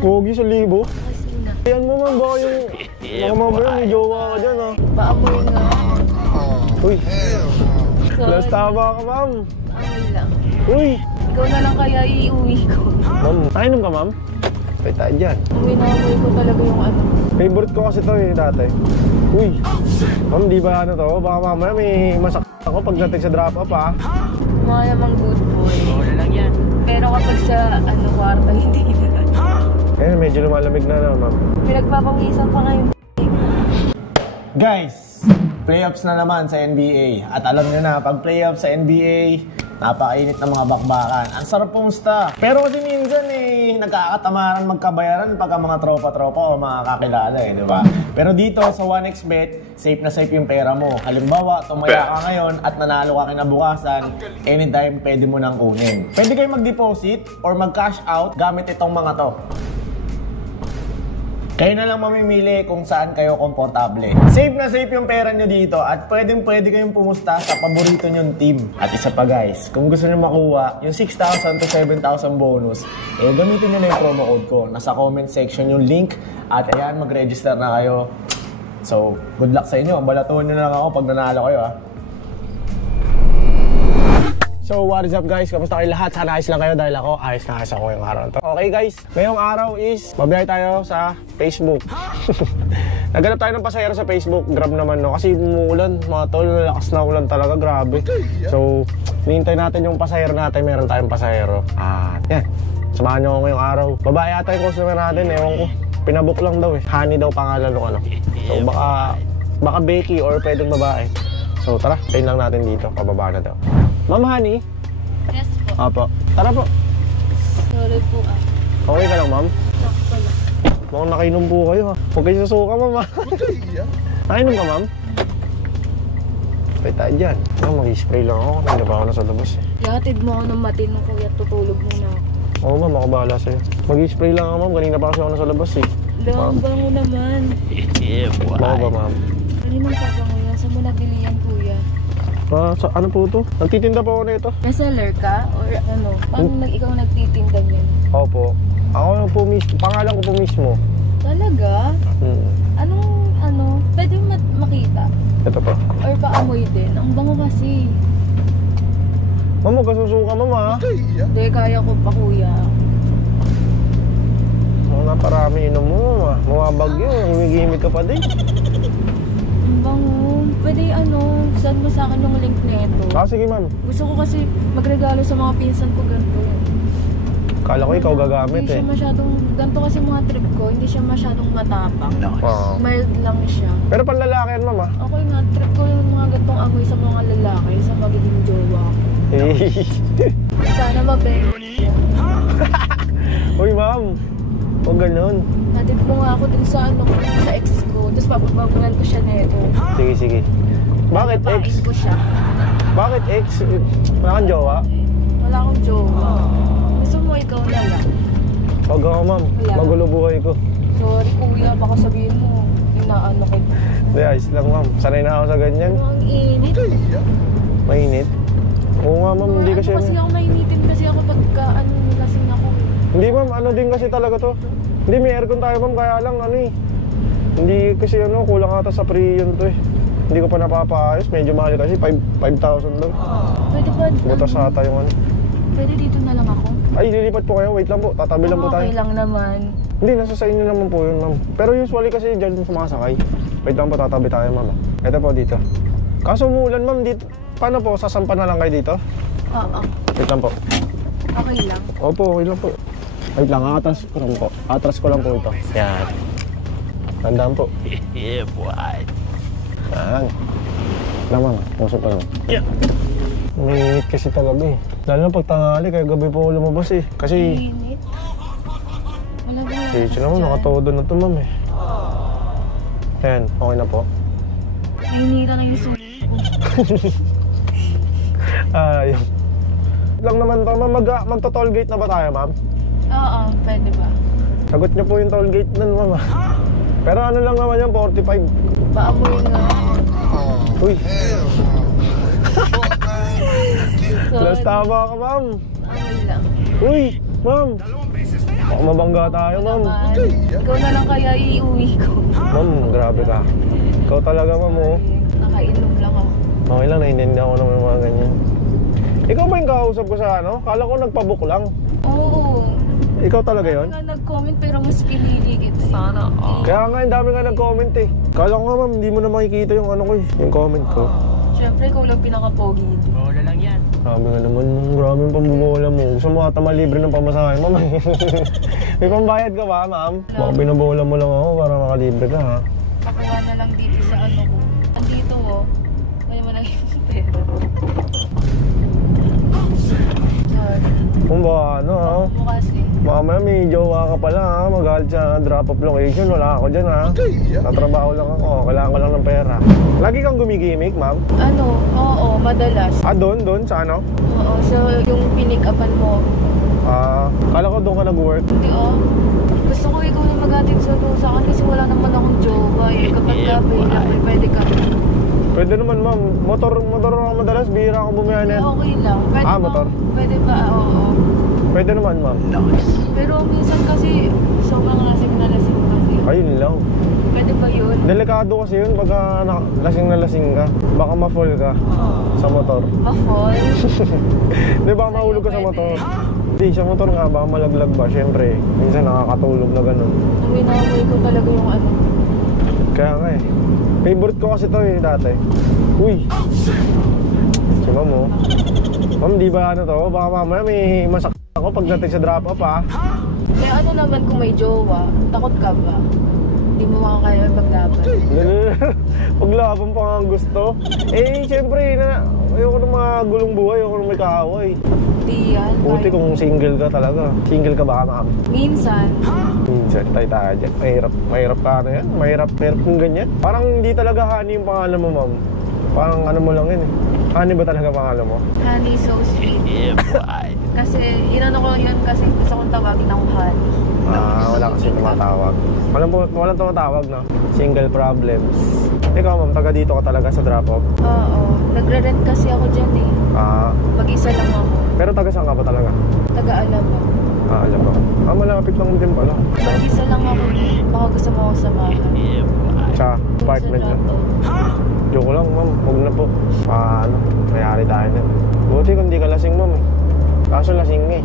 Pogi sa libo? Kasi na. Ayan mo man, baka yung... Baka mamaya may jowa ka dyan, ha? Paamoy nga. Uy, Sorry. last tama ka, ma'am. Amoy lang. Uy! Ikaw na lang kaya iuwi ko. Ma'am, nainom ka, ma'am? Pwede tayo dyan. Amoy ko talaga yung ano. Favorite ko kasi to eh, dati. Uy! Ma'am, di ba ano to? Baka mamaya may masak ako pagdating sa drop-up, ha? Mga namang good boy. Wala lang yan. Pero kapag sa ano, kwarto, hindi na. Eh, medyo lumalamig na ma'am. Pinagpapawisan pa ngayon. Guys, playoffs na naman sa NBA. At alam nyo na, pag playoffs sa NBA, napakainit ng mga bakbakan. Ang sarap pumusta. Pero kasi minsan eh, nagkakatamaran magkabayaran pagka mga tropa-tropa o mga kakilala eh, di ba? Pero dito sa 1xBet, safe na safe yung pera mo. Halimbawa, tumaya ka ngayon at nanalo ka kinabukasan, anytime pwede mo nang kunin. Pwede kayo mag-deposit or mag-cash out gamit itong mga to. Kayo na lang mamimili kung saan kayo komportable. Safe na safe yung pera nyo dito at pwede kayong pumusta sa paborito nyong team. At isa pa guys, kung gusto nyo makuha yung 6,000 to 7,000 bonus, eh gamitin nyo na yung promo code ko. Nasa comment section yung link at ayan, mag-register na kayo. So, good luck sa inyo. Balatuhan nyo na lang ako pag nanalo kayo, ha. So what is up guys? Kamusta kayo lahat? Sana ayos lang kayo dahil ako ayos na ayos ako ngayong araw na to. Okay guys, ngayong araw is babiyahe tayo sa Facebook. Naghanap tayo ng pasahero sa Facebook. Grab naman no, kasi umuulan mga tol, lakas na ulan talaga, grabe. So hinihintay natin yung pasahero natin, meron tayong pasahero. At yan, samahan nyo ako ngayong araw. Babae ata yung customer natin, ewan ko. Pinabook lang daw eh, Honey daw pangalan nung ano. So baka Becky or pwedeng babae. So tara, tayo lang natin dito, pababa na daw. Ma'am Honey? Yes po. Apo. Tara po. Sorry po ah. Okay ka lang, ma'am? Sakto lang. Mukhang nakainom po kayo, ha? Huwag kayo susuka, ma'am, ha? Nakainom ka, ma'am? Pwede tayo dyan. Mag-spray lang ako. Hindi pa ako nasa labas, eh. Ihatid mo ako ng matino kuya, tutulog muna ako. Oo, ma'am. Ako bahala sa'yo. Mag-spray lang ako, ma'am. Kanina pa kasi ako nasa labas, eh. Bango naman. Baka ba, ma'am? Kaninang pabango yan? Saan mo nabili yan kuya? Ano po ito? Nagtitinda po ako na ito. Reseller ka? Or ano? Paano ikaw nagtitinda niyan? Opo. Ako po mismo. Pangalan ko po mismo. Talaga? Anong pwede makita? Ito po. Or paamoy din? Ang bango kasi. Ma'am, huwag ka susuka, ma'am, ha? Hindi, kaya ko pa kuya. Mga parami inom mo, ma'am, ha? Mga bagyo. Humigimik ka pa din. Ang bango. Pwede send mo sa akin yung link nito. Sige, ma'am. Gusto ko kasi magregalo sa mga pinsan ko ganito. Kala ko ikaw gagamit, Hindi siya masyadong, ganito kasi mga trip ko, hindi siya masyadong matapang. Mild lang siya. Pero panlalaki yan, ma'am, ha? Okay nga, trip ko yung mga gantong amoy sa mga lalaki, sa magiging jowa ko. Sana mabeng. Uy, ma'am. Huwag ganun. Natip mo nga ako dun sa sa ex ko, tapos papabangunan ko siya neto. Sige. Bakit ex? Papain ko siya. Bakit ex? Wala kang jowa? Wala akong jowa. Gusto mo ikaw na lang. Huwag ako, ma'am. Magulo buhay ko. Sorry kuya, baka sabihin mo, inaano ko. Hindi, ayos lang, ma'am. Sanay na ako sa ganyan. Ang init. Mainit? Oo nga, ma'am. Hindi kasi... Kasi ako mainitin kasi ako pagka lasing ako. Hindi, ma'am. Ano din kasi talaga to. Hindi, may aircon tayo, ma'am. Kaya lang, hindi kasi kulang ata sa pre yun to eh. Hindi ko pa napapaayos. Medyo mahal kasi. 5,000 lang. Pwede ba? Butas ata yung Pwede dito na lang ako? Ay, lilipat po kayo. Wait lang po. Tatabi lang po tayo. Okay lang naman. Hindi, nasa sa inyo naman po yun, ma'am. Pero usually kasi dyan sumakasakay. Wait lang po, tatabi tayo, ma'am. Ito po, dito. Kaso umuulan, ma'am, dito. Paano po? Sasampan na lang kayo dito? Oo. Wait lang po. Okay lang. Opo, okay lang po. Wait lang, atras ko lang po. Atras ko lang po ito. Yan. Tandaan po. Yeah, boy. Yan. Lang, ma'am. Puso pa lang. Yeah. Mainit kasi talaga eh. Lalo na pag tanghali, kaya gabi po ako lumabas eh. Kasi... Mainit? Wala ba lang? Sige naman, nakatodo na ito, ma'am eh. Yan, okay na po. Nainira na yung sulit ko. Ayun. Lang naman pa, ma'am, magto-tollgate na ba tayo, ma'am? Oo, pwede ba? Sagot niyo po yung tollgate nun, ma'am. Pero ano lang naman yan, 45. Paamoy nga. Uy. Sorry. Last tama ka, ma'am. Paamoy lang. Uy, ma'am. Baka mabangga tayo, ma'am. Ikaw na lang kaya iuwi ko. Ma'am, grabe ka. Ikaw talaga, ma'am, oh. Nakainom lang ako. Okay lang, naiintindihan ako ng mga ganyan. Ikaw ba yung kausap ko sa ano? Kala ko nagpabook lang. Oo. Ikaw talaga yon? Nga nag-comment pero mas pinili kita. Sana. Kaya nga, yung dami nga nag-comment eh. Kala ko nga, ma'am, hindi mo na makikita yung ano ko eh. Yung comment ko. Siyempre, ikaw lang pinaka-pogi. Bola lang yan. Sabi nga naman, grabe yung pambubola mo. Gusto mo ata malibre ng pamasahe, ma'am. May pambayad ka ba, ma'am? Baka binabola mo lang ako para makalibre ka, ha? Pakuha na lang dito sa ano ko. Andito, oh. Kaya mo lang yung pera. Sorry. Kung ba, ano, ha? Ako kasi. Mamaya may jowa ka pala, ha? Magalit sa drop-off location. Wala ako dyan, ha? Tatrabaho lang ako. Kailangan ko lang ng pera. Lagi kang gumigimik, ma'am? Ano? Oo, madalas. Ah, doon? Sa ano? Oo, so yung pinik-upan mo. Kala ko doon ka nag-work. Hindi, oh. Gusto ko ikaw na mag-atid sa akin kasi wala naman akong jowa eh. Kapag ka available, pwede ka. Pwede naman, ma'am. Motor ako madalas. Bihira ako bumiyahin. Eh, okay lang. Pwede Ah, ba- motor? Pwede ba? Oo. Pwede naman, ma'am. Pero minsan kasi sobrang lasing na lasing kasi. Ayun lang. Pwede ba yun? Delikado kasi yun pagka lasing na lasing ka. Baka ma-fall ka sa motor. Ma-fall? Di ba mahulog ka sa motor? Hindi, sa motor nga, baka malaglag ba? Siyempre, minsan nakakatulog na ganun. Naminamoy ko talaga yung ano. Kaya nga eh. Favorite ko kasi to eh, dati. Uy! Si ma'am oh. Ma'am, di ba ano to? Baka mamaya may masak ako pagdating sa drop-off ah. Eh ano naman kung may jowa, takot ka ba? Hindi mo makakaya paglaban. Paglaban pa nga ang gusto. Eh, siyempre, ayoko ng mga gulong buhay, ayoko ng may kaaway. Di yan. Buti Kahit- kung single ka talaga. Single ka ba, ma'am? Minsan, Minsan, tayo dyan. Mahirap ka ano yan. Mahirap kung ganyan. Parang hindi talaga honey yung pangalan mo, ma'am. Parang ano mo lang yun eh. Honey ba talaga pangalan mo? honey so sweet. Kasi, inano ko lang yun kasi gusto kong tawagin akong honey. Wala kasi tumatawag. Walang tumatawag, no? Single problems. Ikaw, ma'am, taga dito ka talaga sa drop-off? Oo. Nagre-rent kasi ako dyan eh. Mag-isa lang ako. Pero taga saan ka ba talaga? Taga-alam mo. Alam ko. Malapit lang din pala. Mag-isa lang ako. Baka gusto mo ako sa bahay. Sa apartment Sa niya. lato. Joke lang, ma'am. Huwag na po. Mayari tayo na. Buti kung di ka lasing, ma'am. Kaso lasing nga eh.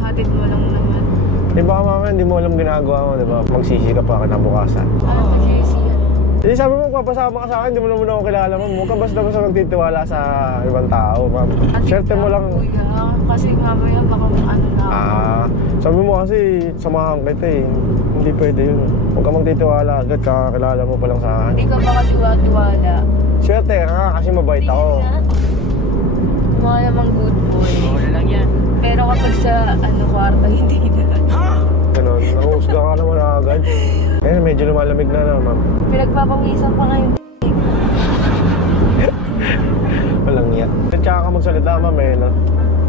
Hatid mo lang naman. Di ba mamaya hindi mo alam ginagawa mo, di ba? Magsisi ka pa kinabukasan. Ano magsisiyan? Hindi sabi mo, papasama ka sa akin, di mo naman ako kilala, ma'am. Huwag ka basta magtitiwala sa ibang tao, ma'am. Swerte mo lang. Kuya, kasi mamaya baka ano na ako. Sabi mo kasi, samahan kita eh. Hindi pwede yun. Huwag ka magtitiwala agad, kakakilala mo pa lang sa akin. Hindi ka baka tiwa-tiwala. Swerte ka nga kasi mabait ako. Mukha namang good boy. Bola lang yan. Pero kapag sa kwarto, hindi na. Ganon, nahusga ka naman agad. Eh, medyo lumalamig na ma'am. Pinagpapawisan pa ngayon. Walang yan. Diretsa ka magsalita, ma'am eh, no?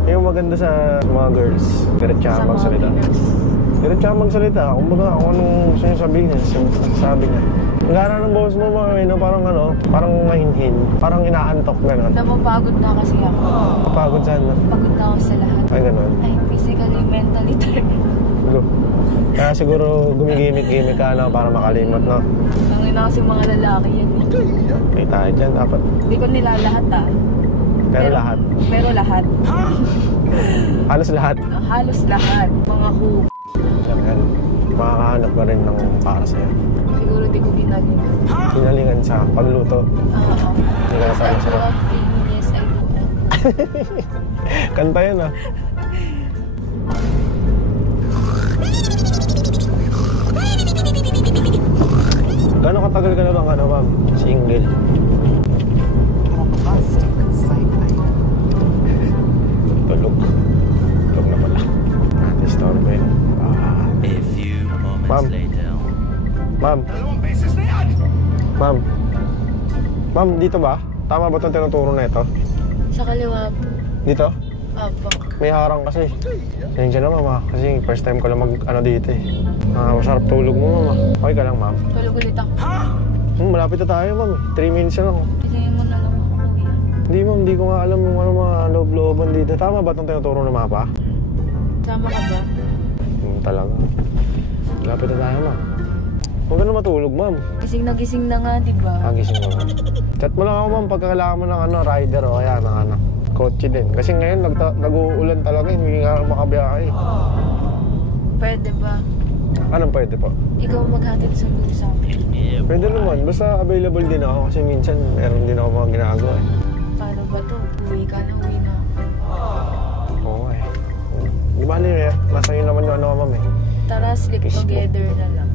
Yung maganda sa mga girls, diretsa ka Sa mga magsalita. winners. Diretsa ka magsalita. Kumbaga, kung anong gusto niya sabihin niya, sabi niya. Ang gara ng boss mo, ma'am, eh, no? Parang mahinhin. Parang inaantok, gano'n. Napapagod na kasi ako. Pagod saan na? Pagod na ako sa lahat. Ay, gano'n. Ay, physically, mentally tired. Go. Kaya siguro gumigimik-gimik ka na para makalimot, no? Tangin na kasi mga lalaki yan. May tayo dyan, dapat. Hindi ko nilalahat ah. Pero lahat. Pero lahat. Halos lahat. Halos lahat. Mga Yan. Makakahanap ka rin ng para sa'yo. siguro di ko ginalingan. Sinalingan sa pagluto. Oo. Hindi ka Yes, I nasama sa do. Yes, I do. Kanta yun ah. Gano'ng katagal ka na bang ma'am? Single? Tulog. Tulog na pala. Ate Storbe. A few moments Ma'am. later. Ma'am. Ma'am. Ma'am, dito ba? Tama ba itong tinuturo na ito? Sa kaliwa po. Dito? Apo. May harang kasi. Nandiyan na mama. Kasi first time ko lang dito eh. Masarap tulog mo mama. Okay ka lang ma'am? Tulog ulit ako. Malapit na tayo ma'am. 3 minutes na lang. Tingin mo na lang ako, kuya. Hindi ma'am, hindi ko nga alam yung mga loob-looban dito. Tama ba itong tinuturo ng mapa? Sama ka ba? talaga. Lapit na tayo, ma'am. Huwag ka na matulog, ma'am. Gising na nga, di ba? Gising mo, ma'am. Chat mo lang ako, ma'am, pagka kailangan mo ng rider o kaya ng kotse din. Kasi ngayon, nag-uulan talaga, hindi nga makabiyahe. Pwede ba? Anong pwede po? Ikaw maghatid sa sa akin. Pwede naman, basta available din ako kasi minsan meron din ako mga ginagawa eh. Paano ba to? Uwi ka na, uwi na. Oo eh. Di ba nasa iyo naman yung ma'am eh. Tara, sleep Facebook. together na lang.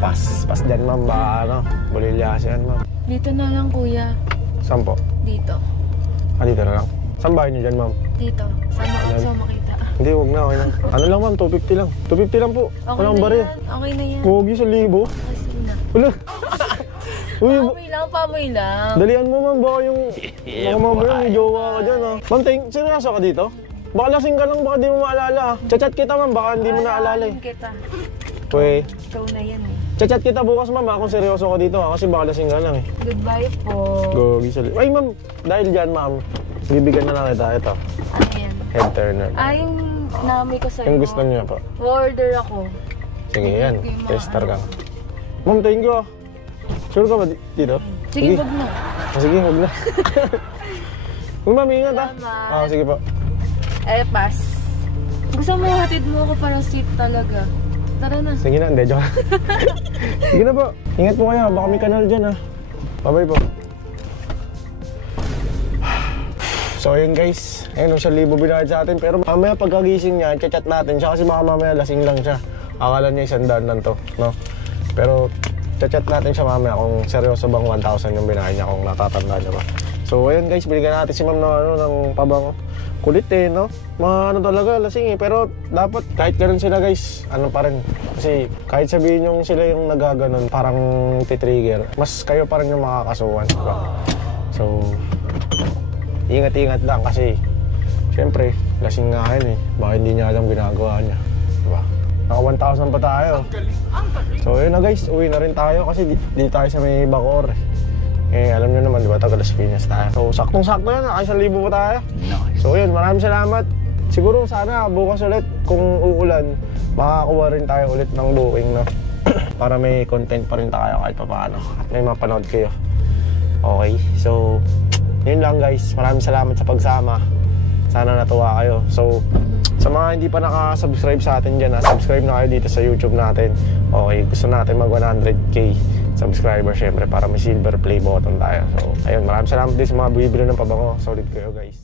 Pas dyan, ma'am, baka bulilyas yan, ma'am. Dito na lang, kuya. Saan po? Dito. Dito na lang. Saan bahay niyo dyan, ma'am? Dito. Sama kita. Hindi, huwag na, okay na. Ano lang, ma'am, 250 lang. 250 lang po. Okay Walang na baril. yan. Okay na yan. Huwag sa libo. Kasi na. Wala. Uy, Pamoy lang. dalian mo, ma'am, baka yung... Baka mamaya may jowa ka dyan, ha. Ma'am, seryoso ka dito? Baka lasing ka lang, baka di mo maalala. Chat kita, ma'am, baka hindi mo naalala eh. Kita. Uy, Ikaw na yan eh. chat kita bukas, ma'am, ha, kung seryoso ka dito, ha, kasi baka lasing ka lang eh. Goodbye po. Gogi sa libo. Ay, ma'am, dahil dyan, ma'am, bibigyan na lang kita. Ito, Ano yan? head turner. Yung nami ko sa'yo. Yung gusto niyo po. Order ako. Sige, yan. Tester ka. Ma'am, thank you, ah. Sure ka ba dito? Sige, wag na. Sige, huwag na. Huwag, ma'am, ingat, ha. Salamat. Sige po. Pass. Gusto mo hatid mo ako para seat talaga. Tara na. Sige na, hindi, joke. Sige na po. Ingat po kayo, baka may kanal dyan, ha. Bye-bye po. So ayun guys, ayun 1,000 binayad sa atin. Pero mamaya pagkagising niya, chat natin siya kasi baka mamaya lasing lang siya. Akala niya 100 lang to, no? Pero chat natin siya mamaya kung seryoso bang 1,000 yung binayad niya, kung natatanda niya ba. So ayun guys, binigyan natin si ma'am ng pabango. Kulit eh, no? Mga talaga, lasing eh. Pero dapat kahit ganoon sila guys, ano pa rin. Kasi kahit sabihin yung sila yung nagaganon, parang titrigger, mas kayo pa rin yung makakasuhan, diba? So ingat-ingat lang kasi syempre, lasing nga yun eh. Baka hindi niya alam ginagawa niya. Diba? Naka 1,000 pa tayo. So yun na guys, uwi na rin tayo kasi di tayo sa may Bacoor eh. Alam nyo naman, diba, taga Las Piñas tayo. So saktong-sakto yan, naka 1,000 pa tayo. So yun, maraming salamat. Siguro sana bukas ulit kung uulan, makakuha rin tayo ulit ng booking, no? Para may content pa rin tayo kahit pa paano. At may mapanood kayo. Okay, so yun lang guys, maraming salamat sa pagsama. Sana natuwa kayo. So sa mga hindi pa nakasubscribe sa atin dyan, subscribe na kayo dito sa YouTube natin. Okay, gusto natin mag 100k subscriber syempre para may silver play button tayo. So ayun, maraming salamat din sa mga bibili ng pabango. Solid kayo guys.